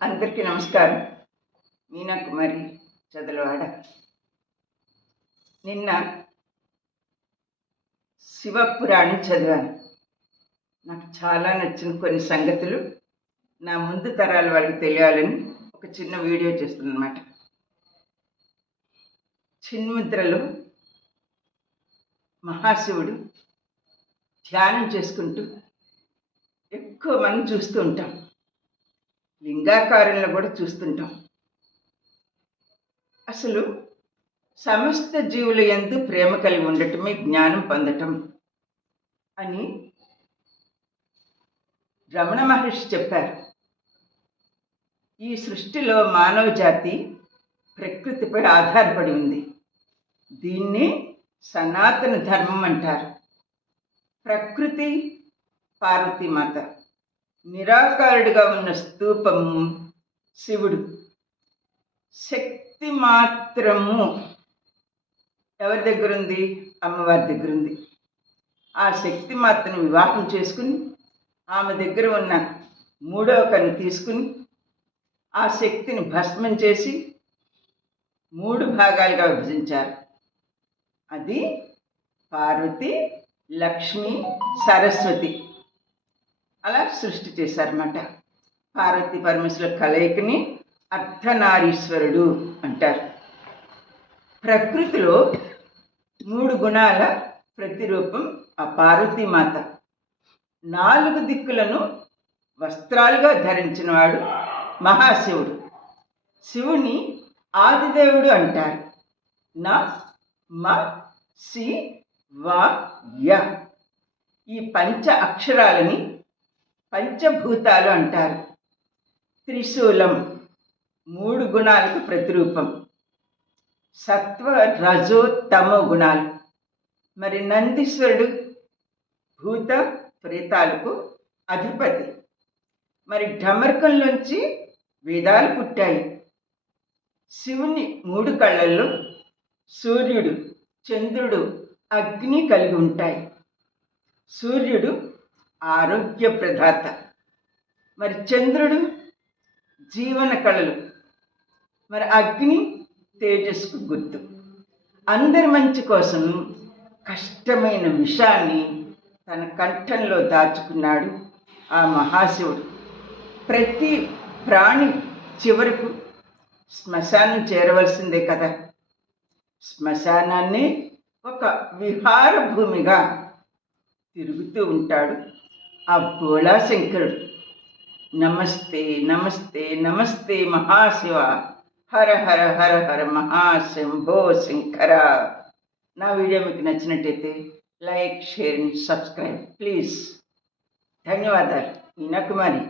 అందరికీ నమస్కారం. మీనా కుమారి చదలవాడ. నిన్న శివపురాణం చదివాను. నాకు చాలా నచ్చిన కొన్ని సంగతులు నా ముందు తరాల వాళ్ళకి తెలియాలని ఒక చిన్న వీడియో చేస్తుందన్నమాట. చిన్ముద్రలో మహాశివుడు ధ్యానం చేసుకుంటూ ఎక్కువ మంది చూస్తూ ఉంటాం. లింగాకారంలో కూడా చూస్తుంటాం. అసలు సమస్త జీవుల యందు ప్రేమ కలిగి ఉండటమే జ్ఞానం పొందటం అని రమణ మహర్షి చెప్పారు. ఈ సృష్టిలో మానవ జాతి ప్రకృతిపై ఆధారపడి ఉంది. దీన్ని సనాతన ధర్మం అంటారు. ప్రకృతి పార్వతీమాత, నిరాకారుడిగా ఉన్న స్తూపము శివుడు, శక్తి మాత్రము ఎవరి దగ్గర ఉంది? అమ్మవారి దగ్గర ఉంది. ఆ శక్తి మాత్రను వివాహం చేసుకుని ఆమె దగ్గర ఉన్న మూడవ కన్ను తీసుకుని ఆ శక్తిని భస్మం చేసి 3 భాగాలుగా విభజించారు. అది పార్వతి, లక్ష్మి, సరస్వతి అలా సృష్టి చేశారన్నమాట. పార్వతీ పరమేశ్వరుల కలయికని అర్ధనారీశ్వరుడు అంటారు. ప్రకృతిలో 3 గుణాల ప్రతిరూపం ఆ పార్వతీమాత. 4 దిక్కులను వస్త్రాలుగా ధరించినవాడు మహాశివుడు. శివుని ఆదిదేవుడు అంటారు. న మ సి వ య ఈ పంచ అక్షరాలని పంచభూతాలు అంటారు. త్రిశూలం 3 గుణాలకు ప్రతిరూపం. సత్వ, రజో, తమో గుణాలు. మరి నందీశ్వరుడు భూత ప్రేతాలకు అధిపతి. మరి ఢమర్కంలోంచి వేదాలు పుట్టాయి. శివుని 3 కళ్ళల్లో సూర్యుడు, చంద్రుడు, అగ్ని కలిగి ఉంటాయి. సూర్యుడు ఆరోగ్య ప్రదాత. మరి చంద్రుడు జీవన కళలు. మరి అగ్ని తేజస్సుకు గుర్తు. అందరి మంచి కోసం కష్టమైన విషాన్ని తన కంఠంలో దాచుకున్నాడు ఆ మహాశివుడు. ప్రతి ప్రాణి చివరకు శ్మశానం చేరవలసిందే కదా. శ్మశానాన్ని ఒక విహార భూమిగా తిరుగుతూ ఉంటాడు ఆ భోళాశంకరుడు. నమస్తే నమస్తే నమస్తే మహాశివ, హర హర హర హర మహాశంభో శంకర. నా వీడియో మీకు నచ్చినట్టయితే like, share and subscribe please. ధన్యవాదాలు. మీనా కుమారి.